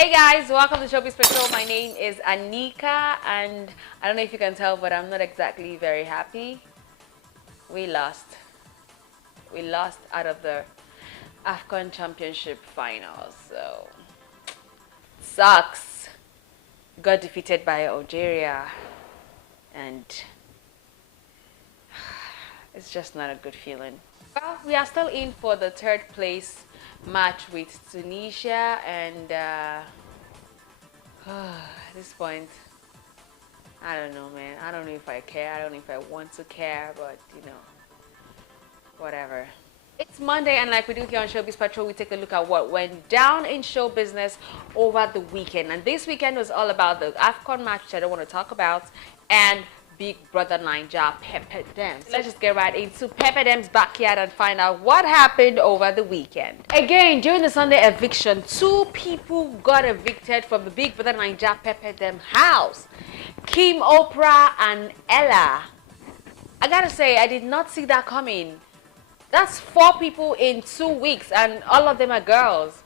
Hey guys, welcome to Showbiz Patrol. My name is Anika, and I don't know if you can tell, but I'm not exactly very happy. We lost. We lost out of the AFCON Championship finals, so sucks. Got defeated by Algeria, and it's just not a good feeling. Well, we are still in for the third place match with Tunisia, and at this point, I don't know, man. I don't know if I care. I don't know if I want to care, but whatever. It's Monday, and like we do here on Showbiz Patrol, we take a look at what went down in show business over the weekend. And this weekend was all about the AFCON match, which I don't want to talk about, and Big Brother Naija peppered them. So let's just get right into Pepper Them's backyard and find out what happened over the weekend. Again, during the Sunday eviction, 2 people got evicted from the Big Brother Naija Pepper Them house. Kim, Oprah, and Ella. I gotta say, I did not see that coming. That's 4 people in 2 weeks, and all of them are girls.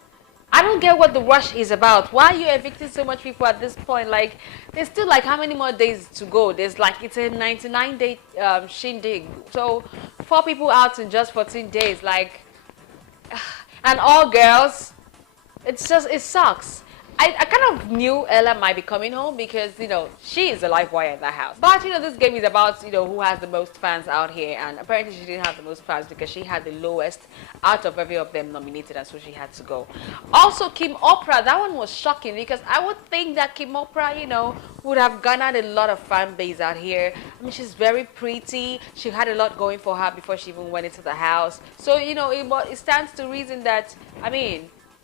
I don't get what the rush is about. Why are you evicting so much people at this point? Like, there's still like how many more days to go? There's like, it's a 99-day shindig. So 4 people out in just 14 days, like, and all girls. It's just, it sucks. I kind of knew Ella might be coming home because, she is a live wire in that house. But, this game is about, who has the most fans out here. And apparently she didn't have the most fans because she had the lowest out of every of them nominated, and so she had to go. Also, Kim Oprah, that one was shocking because I would think that Kim Oprah, would have garnered a lot of fan base out here. I mean, she's very pretty. She had a lot going for her before she even went into the house. So, it stands to reason that,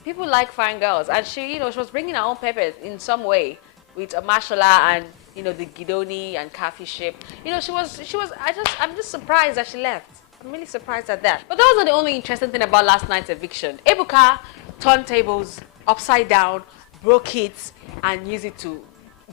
people like fine girls, and she was bringing her own pepper in some way with Mashallah and the Gidoni and Kafi ship. I'm just surprised that she left. I'm really surprised at that. But that wasn't the only interesting thing about last night's eviction. Ebuka turned tables upside down, broke it, and used it to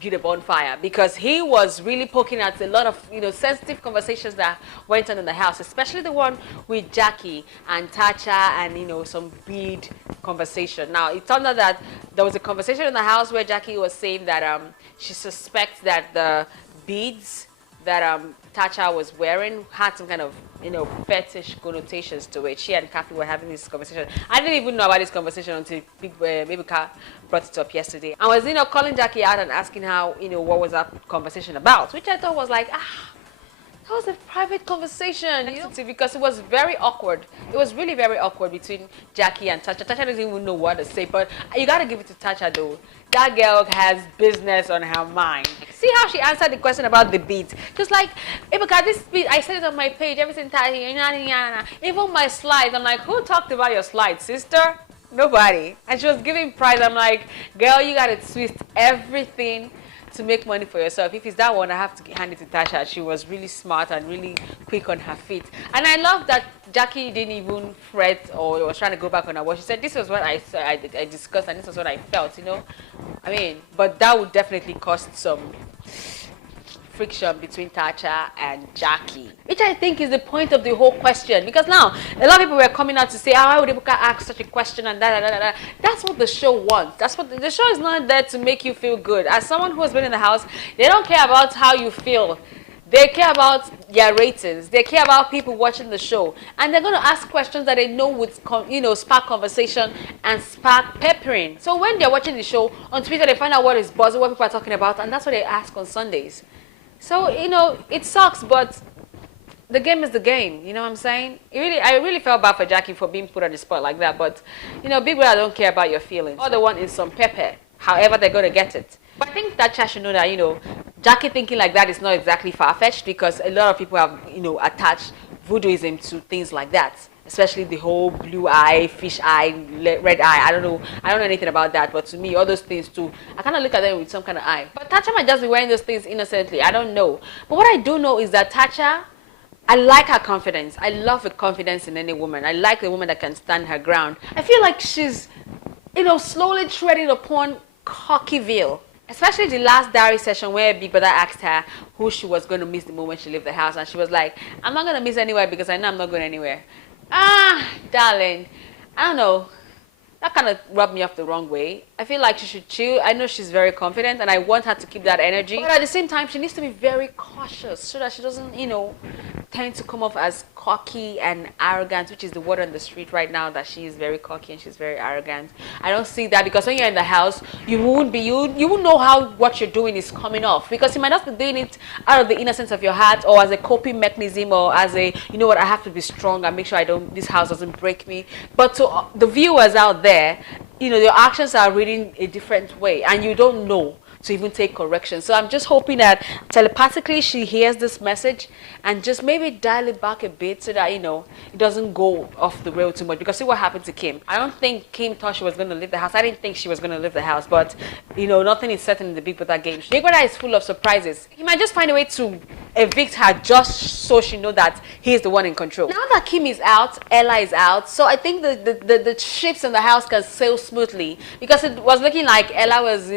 build a bonfire because he was really poking at a lot of sensitive conversations that went on in the house, especially the one with Jackie and Tacha and some bead conversation. Now it turned out that there was a conversation in the house where Jackie was saying that she suspects that the beads that Tacha was wearing had some kind of fetish connotations to it. She and Kafi were having this conversation. I didn't even know about this conversation until Ebuka brought it up yesterday. I was calling Jackie out and asking how what was that conversation about, which I thought was like that was a private conversation, because it was very awkward. It was really very awkward between Jackie and Tacha. Tacha doesn't even know what to say, but you gotta give it to Tacha though. That girl has business on her mind. See how she answered the question about the beats. Just like, Ebuka, this beat, I said it on my page, everything, even my slides. I'm like, who talked about your slides, sister? Nobody. And she was giving prize. I'm like, girl, you gotta twist everything to make money for yourself. If it's that one, I have to hand it to Tasha. She was really smart and really quick on her feet. And I love that Jackie didn't even fret or was trying to go back on her word. She said, this was what I discussed and this was what I felt, But that would definitely cause some friction between Tacha and Jackie, which I think is the point of the whole question, because now a lot of people were coming out to say, why would Ebuka ask such a question and that. That's what the show wants. That's what the show is not there to make you feel good. As someone who has been in the house, they don't care about how you feel. They care about their ratings. They care about people watching the show, and they're going to ask questions that they know would spark conversation and spark peppering. So when they're watching the show on Twitter, they find out what is buzzing, what people are talking about, and that's what they ask on Sundays. So, it sucks, but the game is the game, you know what I'm saying? I really felt bad for Jackie for being put on the spot like that, but, Big Brother don't care about your feelings. All they want is some pepper, however they're going to get it. But I think that Tacha should know that, Jackie thinking like that is not exactly far-fetched, because a lot of people have, attached voodooism to things like that. Especially the whole blue eye, fish eye, red eye. I don't know anything about that, but to me, all those things too, I kind of look at them with some kind of eye. But Tacha might just be wearing those things innocently. I don't know. But what I do know is that Tacha, I like her confidence. I love the confidence in any woman. I like the woman that can stand her ground. I feel like she's, slowly treading upon Cockyville. Especially the last diary session where Big Brother asked her who she was going to miss the moment she left the house. And she was like, I'm not going to miss anywhere because I know I'm not going anywhere. Darling, I don't know. that kind of rubbed me off the wrong way. I feel like she should chill. I know she's very confident and I want her to keep that energy. But at the same time, she needs to be very cautious so that she doesn't, tend to come off as cocky and arrogant, which is the word on the street right now, that she is very cocky and she's very arrogant. I don't see that, because when you're in the house, you won't know how what you're doing is coming off, because you might not be doing it out of the innocence of your heart or as a coping mechanism or as a, you know what, I have to be strong and make sure this house doesn't break me. But to the viewers out there, your actions are reading a different way and you don't know to even take correction. So I'm just hoping that telepathically she hears this message and just maybe dial it back a bit so that, it doesn't go off the rail too much. Because see what happened to Kim. I don't think Kim thought she was going to leave the house. I didn't think she was going to leave the house. But, nothing is certain in the Big Brother game. Big Brother is full of surprises. He might just find a way to evict her just so she know that he is the one in control. Now that Kim is out, Ella is out. So I think the ships in the house can sail smoothly. Because it was looking like Ella was,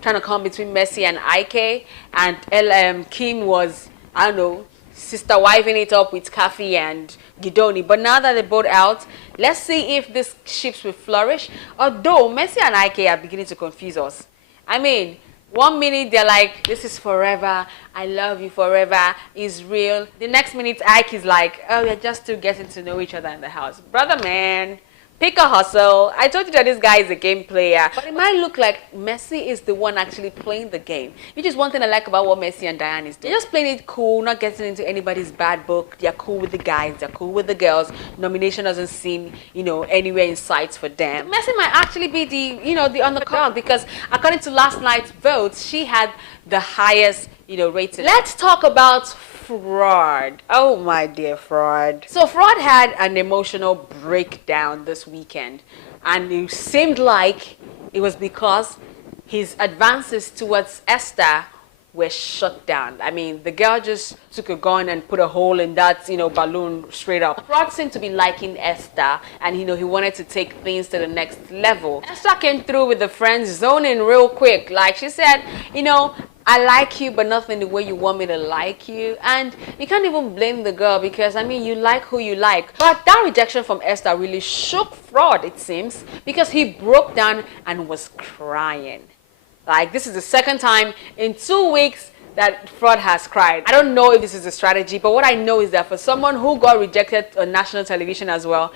trying to come between Messi and Ike, and Kim was, I don't know, sister wiving it up with Kafi and Gidoni. But now that they're both out, let's see if these ships will flourish. Although Messi and Ike are beginning to confuse us. I mean, 1 minute they're like, this is forever, I love you forever, is real. The next minute Ike is like, oh, we're just still getting to know each other in the house. Brother man, pick a hustle. I told you that this guy is a game player. But it might look like Messi is the one actually playing the game. Which is one thing I like about what Messi and Diane is doing. They're just playing it cool, not getting into anybody's bad book. They're cool with the guys, they're cool with the girls. Nomination doesn't seem, anywhere in sight for them. Messi might actually be the underdog, because according to last night's votes, she had the highest, rating. Let's talk about Frodd. Oh my dear Frodd. So Frodd had an emotional breakdown this weekend, and it seemed like it was because his advances towards Esther were shut down. I mean, the girl just took a gun and put a hole in that, balloon straight up. Frodd seemed to be liking Esther, and he wanted to take things to the next level. Esther came through with the friends zoning real quick. Like she said, I like you, but not in the way you want me to like you. And you can't even blame the girl, because, you like who you like. But that rejection from Esther really shook Frodd, it seems, because he broke down and was crying. Like, this is the second time in 2 weeks that Frodd has cried. I don't know if this is a strategy, but what I know is that for someone who got rejected on national television as well,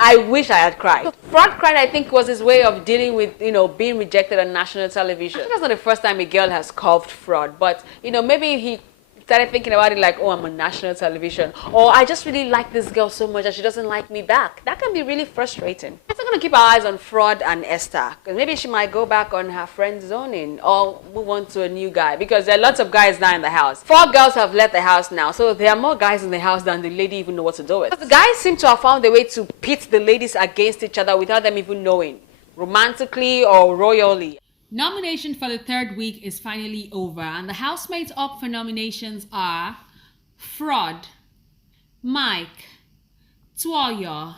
I wish I had cried. Frodd cried, I think, was his way of dealing with, being rejected on national television. I think that's not the first time a girl has curved Frodd, but, maybe he started thinking about it like, oh, I'm on national television, or I just really like this girl so much that she doesn't like me back. That can be really frustrating. We're going to keep our eyes on Frodd and Esther, because maybe she might go back on her friend zoning or move on to a new guy, because there are lots of guys now in the house. 4 girls have left the house now, so there are more guys in the house than the lady even know what to do with. But the guys seem to have found a way to pit the ladies against each other without them even knowing, romantically or royally. Nomination for the 3rd week is finally over, and the housemates up for nominations are Frodd, Mike, Toya,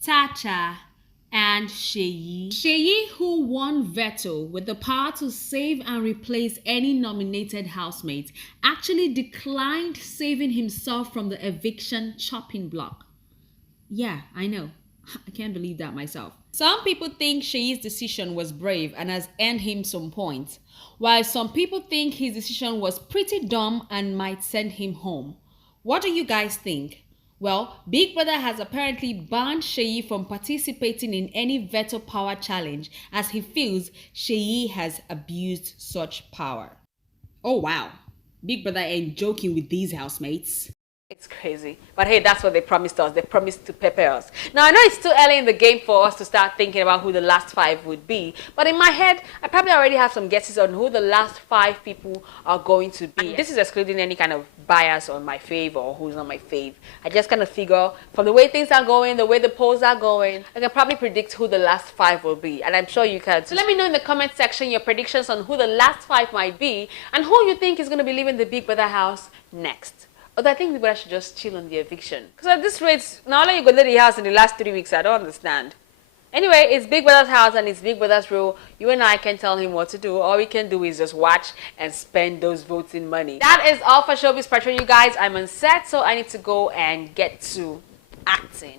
Tacha, and Sheyi. Sheyi, who won Veto with the power to save and replace any nominated housemate, actually declined saving himself from the eviction chopping block. Yeah, I know. I can't believe that myself. Some people think Sheyi's decision was brave and has earned him some points, while some people think his decision was pretty dumb and might send him home. What do you guys think? Well, Big Brother has apparently banned Sheyi from participating in any veto power challenge, as he feels Sheyi has abused such power. Oh wow, Big Brother ain't joking with these housemates. It's crazy. But hey, that's what they promised us. They promised to pepper us. Now, I know it's too early in the game for us to start thinking about who the last 5 would be. But in my head, I probably already have some guesses on who the last 5 people are going to be. And this is excluding any kind of bias on my fave or who's on my fave. I just kind of figure from the way things are going, the way the polls are going, I can probably predict who the last 5 will be. And I'm sure you can. So let me know in the comment section your predictions on who the last 5 might be and who you think is going to be leaving the Big Brother house next. Although I think people should just chill on the eviction. Because at this rate, now you go to the house in the last 3 weeks, I don't understand. Anyway, it's Big Brother's house and it's Big Brother's rule. You and I can tell him what to do. All we can do is just watch and spend those voting money. That is all for Showbiz Patrol, you guys. I'm on set, so I need to go and get to acting.